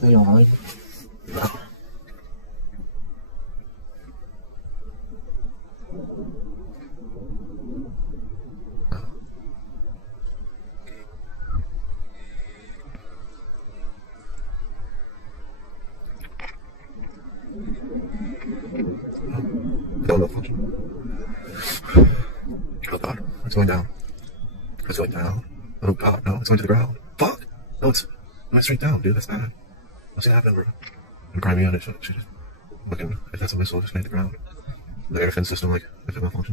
Hey, alright. No function. Oh god, it's going down. It's going down. Oh god, no, it's going to the ground. Fuck! No, it went straight down, dude, that's bad. What's gonna happen, bro? I'm crying me on it, she just fucking, if that's a missile, just made the ground. The air defense system, like, if it malfunctions.